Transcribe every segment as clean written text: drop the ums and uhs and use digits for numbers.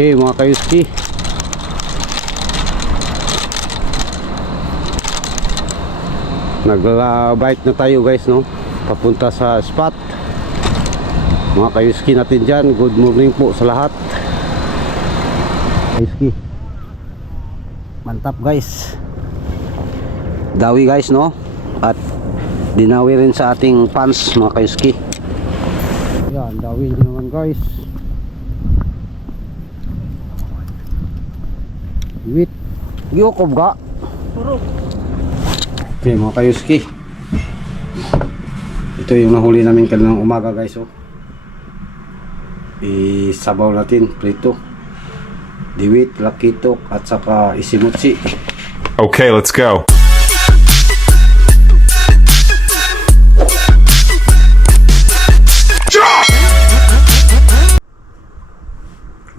Okay mga kayuski, nag-bike na tayo guys, no, papunta sa spot. Mga kayuski natin dyan, good morning po sa lahat. Kayuski, mantap guys, dawi guys, no, at dinawi rin sa ating pants mga kayuski. Yan, dawi naman guys. Wait, giukob ka? Puro. Okay mga kayuski, ito yung nahuli namin kaninang umaga guys, oh. Isabaw natin, prito, diwit, lakitok at saka isimutsi. Okay, let's go.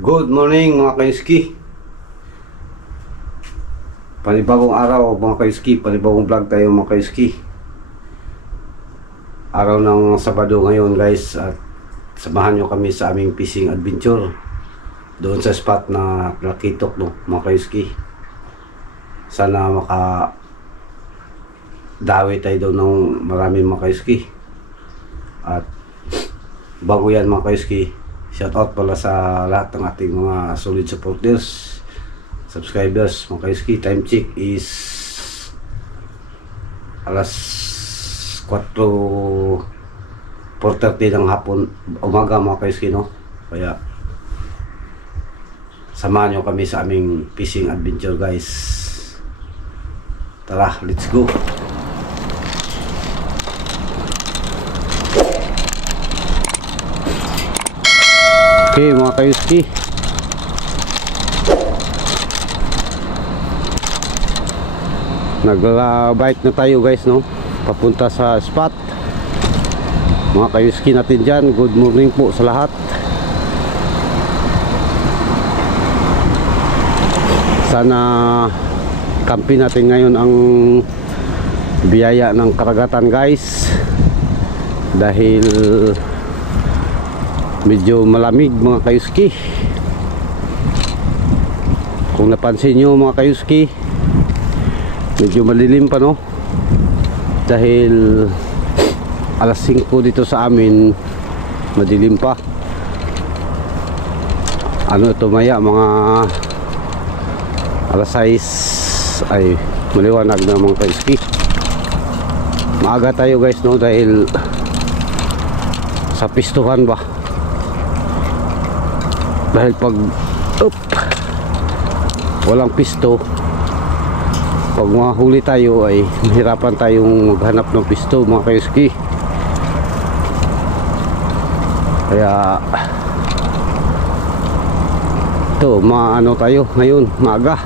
Good morning mga kayuski, panibagong araw mga kayuski, panibagong vlog tayo mga kayuski. Araw ng Sabado ngayon guys, at samahan nyo kami sa aming fishing adventure doon sa spot na Lakitok, no mga kayuski. Sana maka dawi tayo doon ng marami mga kayuski. At bago yan mga kayuski, shout out pala sa lahat ng ating mga solid supporters, subscribers mga kayuski. Time check is alas 4:30 ng hapon, umaga mga kayuski, no. Kaya samahan nyo kami sa aming fishing adventure guys. Tara, let's go. Okay mga kayuski, nag-bike na tayo guys, no, papunta sa spot. Mga kayuski natin dyan, good morning po sa lahat. Sana kampi natin ngayon ang biyaya ng karagatan guys, dahil medyo malamig mga kayuski. Kung napansin nyo mga kayuski, medyo malilim pa, no, dahil alas 5 dito sa amin, madilim pa. Ano ito, maya mga alas 6 ay maliwanag na mga kayuski. Maaga tayo guys, no, dahil sa pistuhan ba, dahil pag walang pisto, pag mahuli tayo ay mahirapan tayong maghanap ng pisto mga kayuski. Kaya ito, maano tayo ngayon, maaga.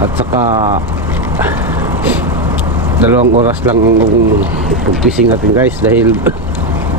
At saka 2 oras lang ang pagpising natin guys, dahil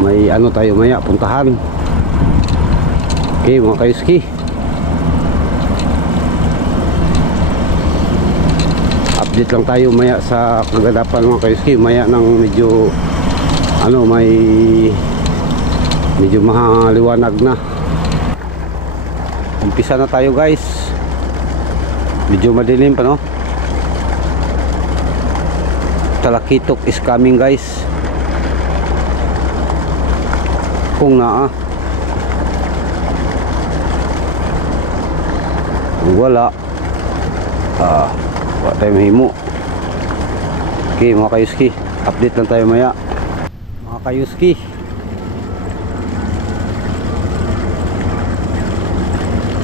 may ano tayo maya, puntahan. Okay mga kayuski, update lang tayo maya sa kaganapan mga kayuski. Maya nang medyo ano, medyo mahaliwanag na. Umpisa na tayo guys, medyo madilim pa, no. Lakitok is coming guys. Kung naa, wala, wala tayo mahimo. Okay mga kayuski, update lang tayo maya mga kayuski.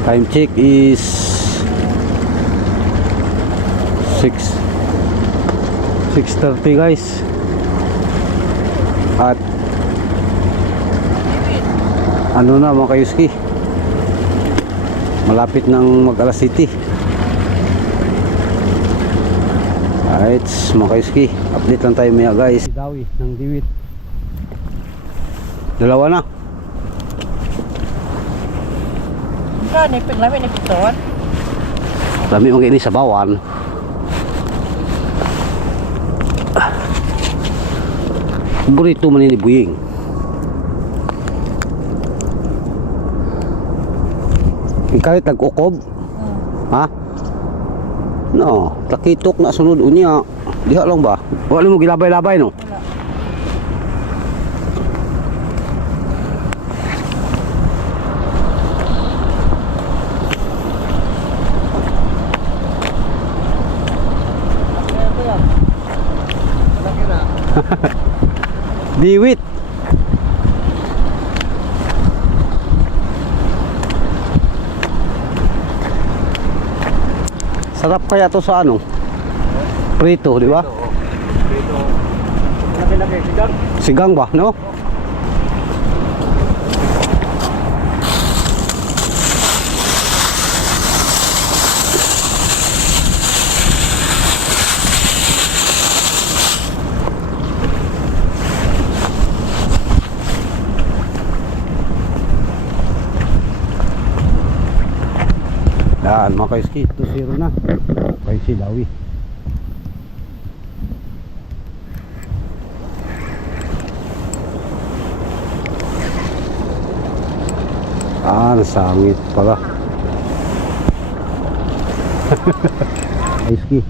Time check is 6:30 guys, at ano na mga kayuski, malapit ng mag alas 7. Alright mga kayuski, update lang tayo maya guys. Dawi ng diwit, dalawa na. Nipig namin, nipigtuan. Lami mong ini sa bawan. Burito man ini buying. Ikalit nag-ukob? Ha? No, takitok na sunod unya. Diha lang ba? Wala mo gilabay-labay no? Diwit. Sarap kaya to sa ano? Prito, di ba? Laki-laki, sigang. Sigang ba, no? Yan, mga kaiski, 2-0 na. Kay si Dawi. Nasangit pala. Kaiski.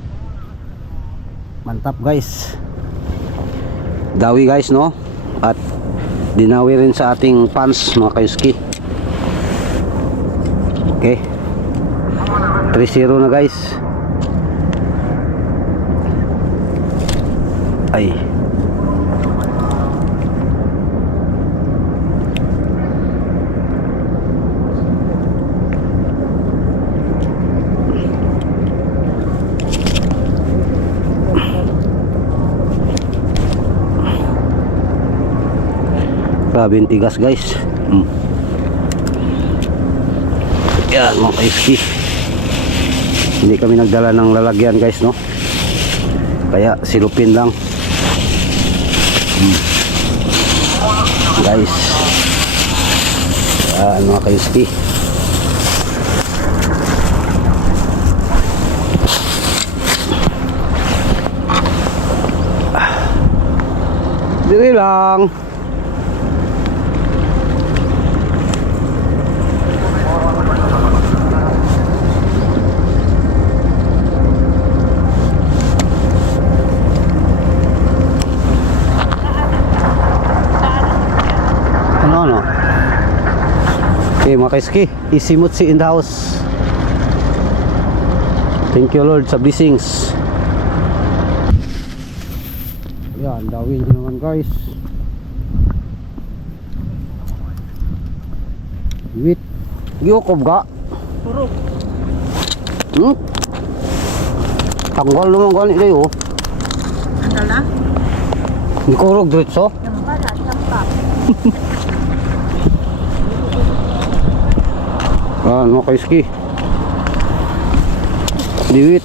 Mantap guys. Dawi guys, no? At dinawi rin sa ating fans, mga kaiski. Okay. 3-0 na guys. Ay. Grabe yung tigas guys. Yan mga kaiski. Hindi kami nagdala ng lalagyan guys, no? Kaya silupin lang. Guys. Yan mga kaiski. Diri lang. Ano? Okay mga kaiski, isimutsi in the house. Thank you Lord sa blessings. Yan, dawin ko naman guys. Wait, giukob ka? Puro. Tanggal naman gani kayo. Andal na? Hindi ko rog diretso. Yung bala, sampak. Ano kaiski? Diwit.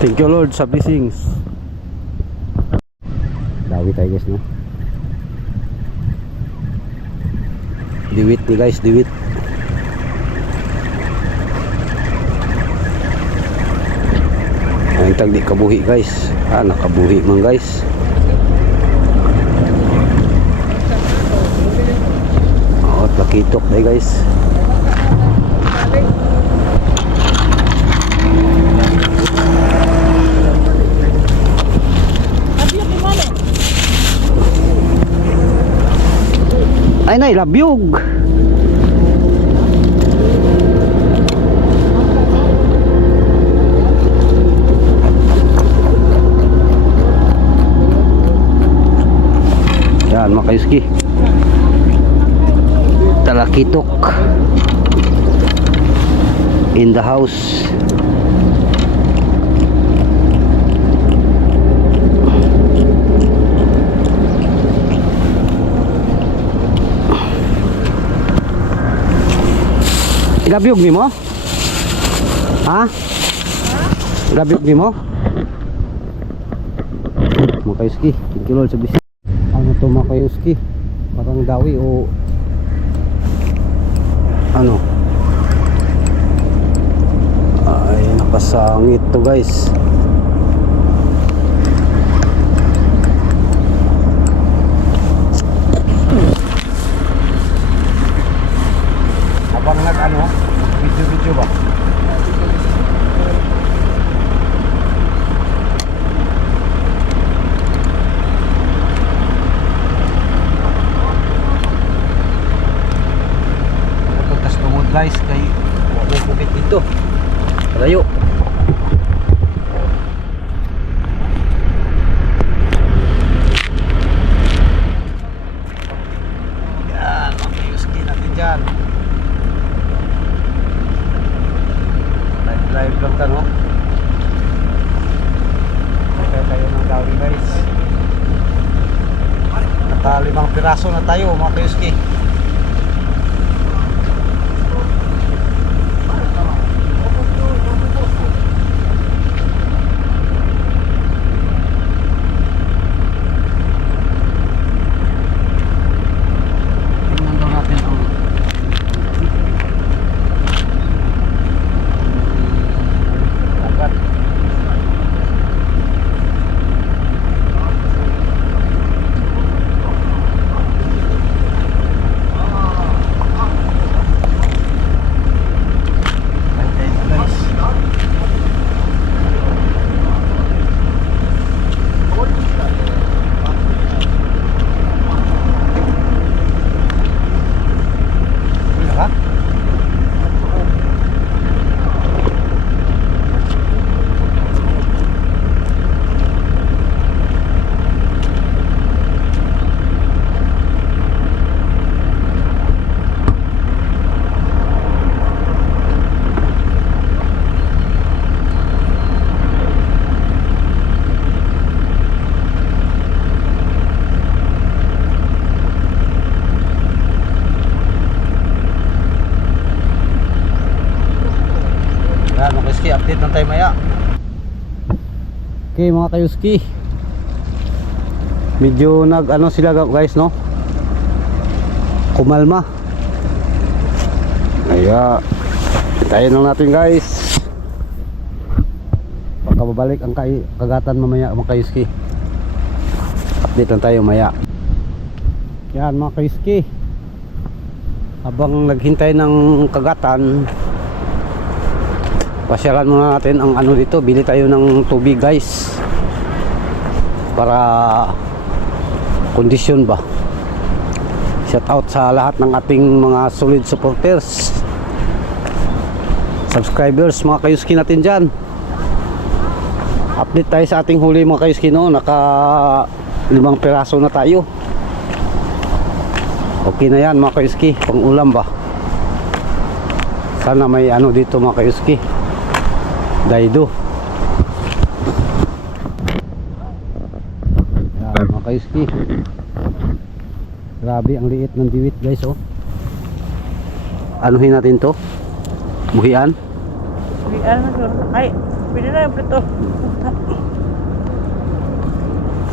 Thank you Lord sa blessings. Dawi tayo guys, no? Diwit ni guys, diwit. Ang tag di kabuhi guys. Nakabuhi man guys. Lakitok tayo guys. Ay nay, labyog. Yan mga kaiski. Talakitok in the house. Gabyog ni mo? Ha? Gabyog ni mo? Mga kayuski, tingkilol sa bisik. Ano to mga kayuski? Parang dawi o ano? Ay, nakasangit to guys. Habang nag-ano, video ba? Pagkas tungod guys, kay may kupit dito. Layo. Yan, makayuski natin dyan. Live lang ka, no? Kaya tayo ng gawi guys. Naka 5 piraso na tayo mga kayuski. Tingnan daw natin ang dagat. Yan mga kayuski, update lang tayo maya. Okay mga kayuski, medyo nag ano sila guys, no? Kumalma. Kaya tayo lang natin guys. Baka babalik ang kagatan mamaya mga kayuski. Update lang tayo maya. Yan mga kayuski, habang naghintay ng kagatan, pasyalan muna natin ang ano dito. Bili tayo ng tubig guys, para kondisyon ba. Shout out sa lahat ng ating mga solid supporters, subscribers mga kayuski natin dyan. Update tayo sa ating huli mga kayuski, no? Naka 5 piraso na tayo. Okay na yan mga kayuski, pang ulam ba. Sana may ano dito mga kayuski, daido. Yan mga kayuski, grabe ang liit ng diwit guys, oh. Anuhin natin to, buhian. Buhian na sir. Ay, pwede na yung prito.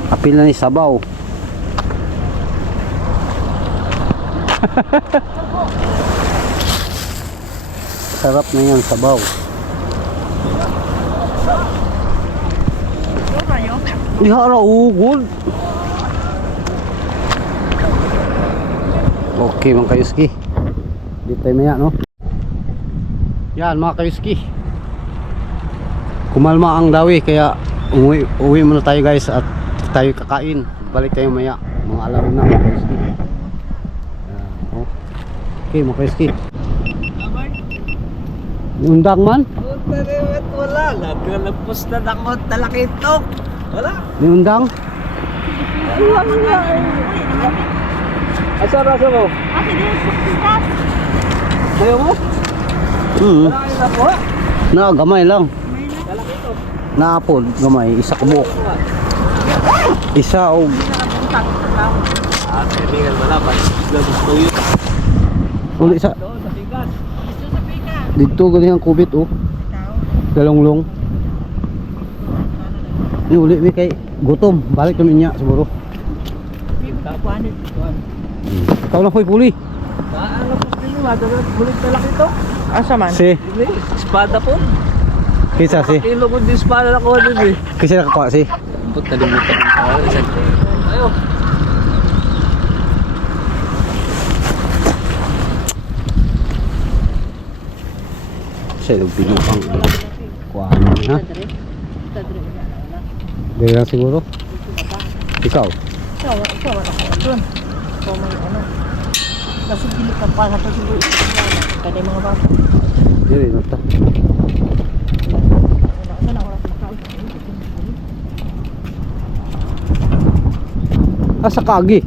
Apil na ni sabaw. Sarap na yan sabaw. Ito kayo. Ihara ugod. Okay mga kayuski, dito tayo maya, no? Yan mga kayuski, kumalma ang dawi, kaya uwi muna tayo guys, at tayo kakain. Balik tayo maya, mga alarin na mga kayuski. Yan, oh. Okay mga kayuski, undang man? Wala. Naglalapos na ako. Talakitok. Wala. Undang? Wala mo nga. Asa mo? Ate, stop. Ayaw mo? Wala kayo na po. Na, gamay lang. Talakitok. Naapod, gamay, isa kubok. Isa o Kaibigan malaban. Gusto yun. uli sa Doon sa bigas. Gusto sa bigas. Dito ganyan kubit oh. Dalonglong. Ni uli mi kay gutom. Balik kami niya siguro. Ikaw na ko'y puli. Ano po din madalas bulit na laki to. Asa man? Si. Espada po. Kisa si. Kilo ko din espada na ko din eh. Kisa nakakuha si. Put nalimutan ko. Ayo. Siya nagpinupang. Kuha ha? Dahil lang siguro. Ikaw. Ikaw wala ko doon. Ikaw may ano. Kasi dili ka pa sa siguro. Kada mga bata. Dili na ta. Wala wala sa Asa kagi.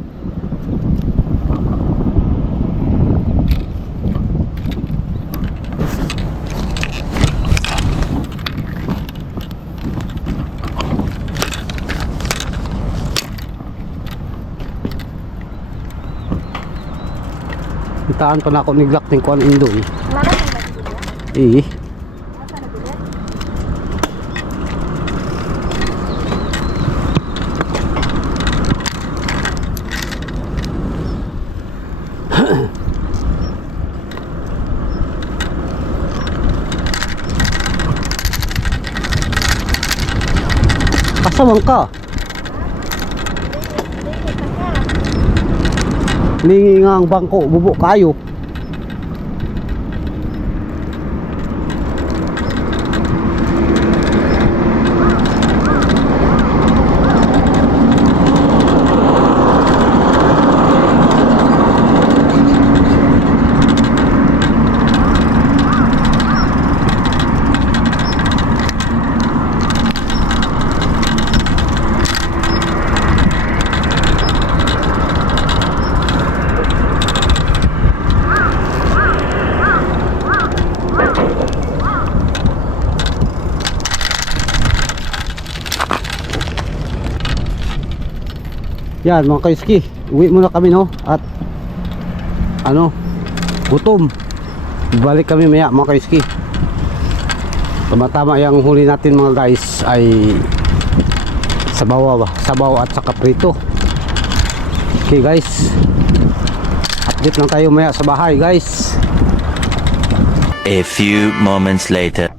Itaan pa na ako niglak ng kuan indon. Eh. Kasawan ka. Lingi nga ang bangko, bubo kayo. Yan mga kaiski, uwi muna kami no. At ano, gutom. Balik kami maya mga kaiski. Tama-tama yung huli natin mga guys ay sabaw ba? Sabaw at saka prito. Okay guys, update lang tayo maya sa bahay guys. A few moments later.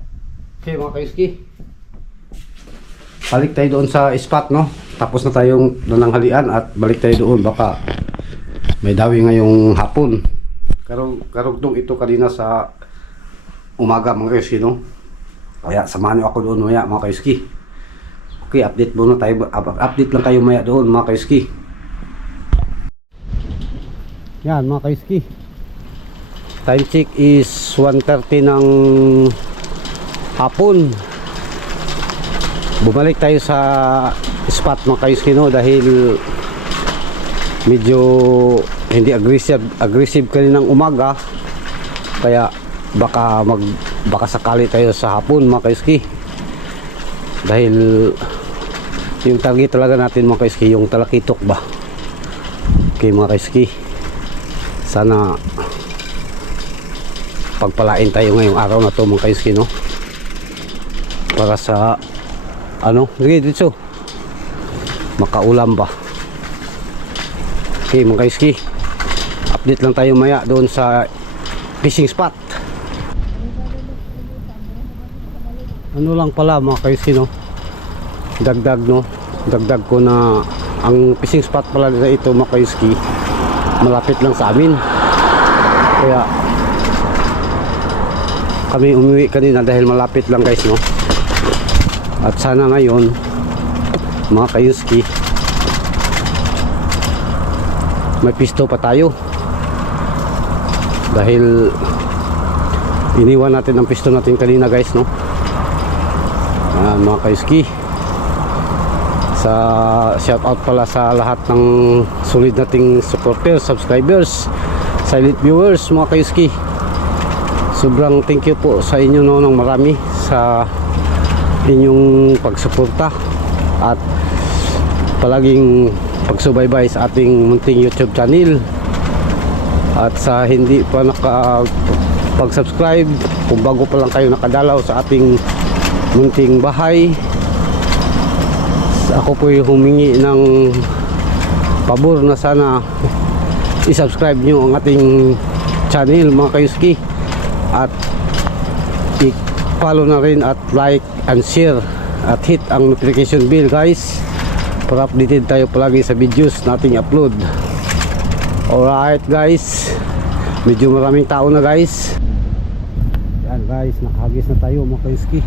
Okay mga kaiski, balik tayo doon sa spot no. Tapos na tayong nananghalian at balik tayo doon. Baka may dawi ngayong hapon. Karugtong ito kanina sa umaga mga kaiski no. Kaya samahan niyo ako doon maya mga kaiski. Okay, update muna tayo. Update lang kayo maya doon mga kaiski. Yan mga kaiski, time check is 1:30 ng hapon. Bumalik tayo sa spot mga kaiski no, dahil medyo hindi aggressive kaninang umaga, kaya baka sakali tayo sa hapon mga kaiski, dahil yung target talaga natin mga kaiski yung talakitok ba. Okay mga kaiski, sana pagpalain tayo ngayong araw na to mga kaiski no, para sa ano, sige dito makaulam ba. Okay mga kaiski, update lang tayo maya doon sa fishing spot. Ano lang pala mga kaiski no, dagdag ko na ang fishing spot pala na ito mga kaiski, malapit lang sa amin. Kaya kami umuwi kanina dahil malapit lang guys no. At sana ngayon mga kaiski may pisto pa tayo, dahil iniwan natin ang pisto natin kanina guys no. Mga kaiski, sa shout out pala sa lahat ng solid nating supporters, subscribers, silent viewers mga kaiski. Sobrang thank you po sa inyo no, ng marami sa inyong pagsuporta at palaging pagsubaybay sa ating munting YouTube channel. At sa hindi pa pag-subscribe kung bago pa lang kayo nakadalaw sa ating munting bahay. Ako po yung humingi ng pabor na sana i-subscribe nyo ang ating channel mga kayuski, at i-follow na rin at like and share at hit ang notification bell guys, para updated tayo palagi sa videos nating upload. Alright guys, medyo maraming tao na guys. Yan guys, nakahagis na tayo mga kayuski.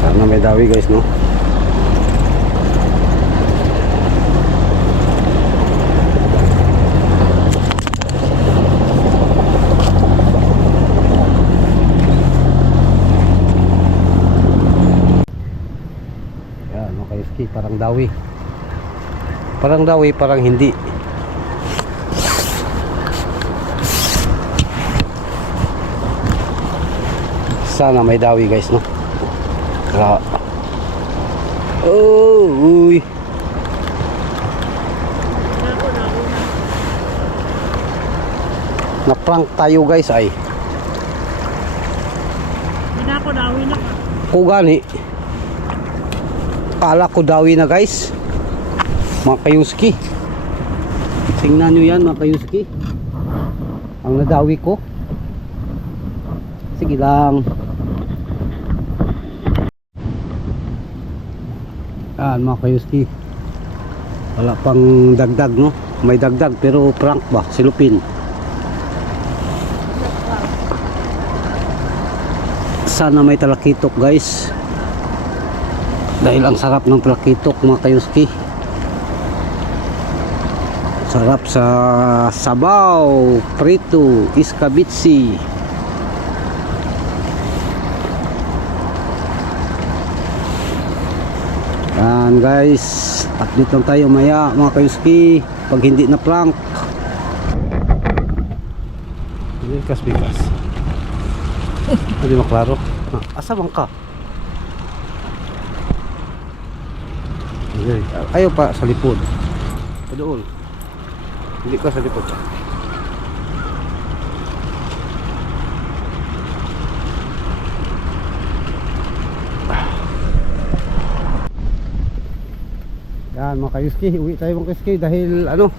Sana may dawi guys, no? Yan mga kayuski, parang dawi. Parang dawi, parang hindi. Sana may dawi guys, no? Oh, uy. Na-prank tayo guys ay. Hindi na ako dawi na ka. Kugani. Kala ko dawi na guys. Mga kayuski. Tingnan nyo yan mga kayuski. Ang nadawi ko. Sige lang. Yan mga kayuski, wala pang dagdag, no? May dagdag pero prank ba? Silupin. Sana may talakitok guys, dahil ang sarap ng talakitok mga kayuski. Sarap sa sabaw, prito, iskabitsi. Yan guys, update lang tayo maya mga kayuski pag hindi na prank. Bigas hindi maklaro. Asa bang ka? Ayaw pa sa lipod. Doon. Hindi ka sa lipod. Yan mga kayuski, uwi tayo mga kayuski dahil ano,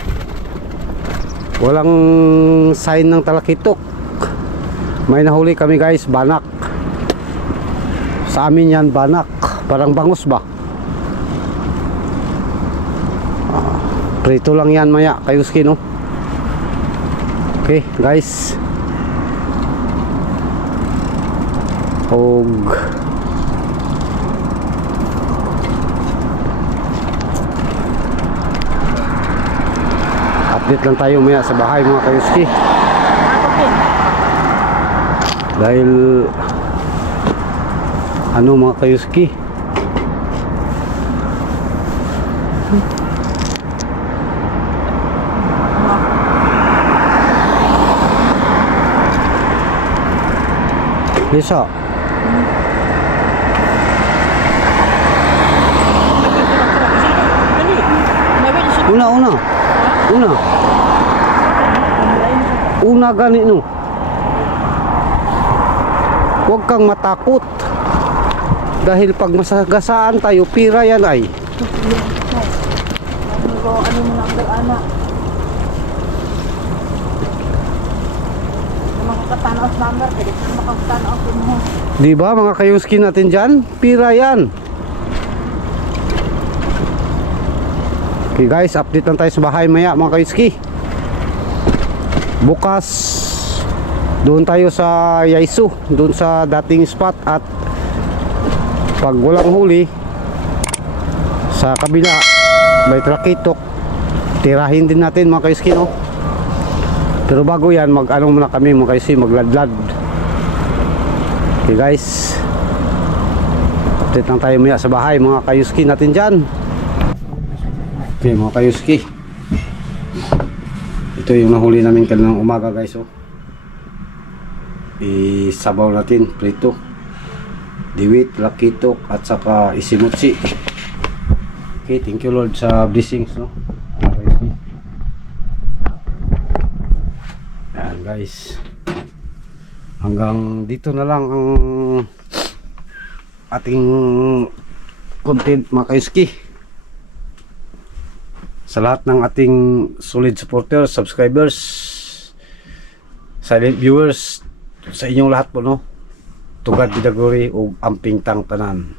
walang sign ng talakitok. May nahuli kami guys, banak. Sa amin yan banak, parang bangus ba? Prito lang yan maya kayuski, no? Okay guys, update lang tayo maya sa bahay mga kayuski, dahil ano mga kayuski, Lisa una gani no. Huwag kang matakot, dahil pag masagasaan tayo, pira yan ay. Ano mo na ang anak? Makakatanaw sa number, pwede ka makakatanaw sa mo. Diba mga kayuski natin dyan, pira yan. Okay guys, update lang tayo sa bahay maya mga kayuski. Bukas doon tayo sa Yaisu, doon sa dating spot, at pag walang huli sa kabila may trakitok, tirahin din natin mga kayuski, no? Pero bago yan, mag-ano muna kami mga kayuski, magladlad. Okay guys, update lang tayo maya sa bahay mga kayuski natin dyan. Okay mga kayuski, ito yung nahuli namin kaninang umaga guys, oh. Isabaw natin, prito, diwit, lakitok, at saka isimutsi. Okay, thank you Lord sa blessings, no? Okay. Ayan guys. Hanggang dito na lang ang ating content mga kaiski. Sa lahat ng ating solid supporters, subscribers, silent viewers, sa inyong lahat po no. Tugad bidaguri o amping tang tanan.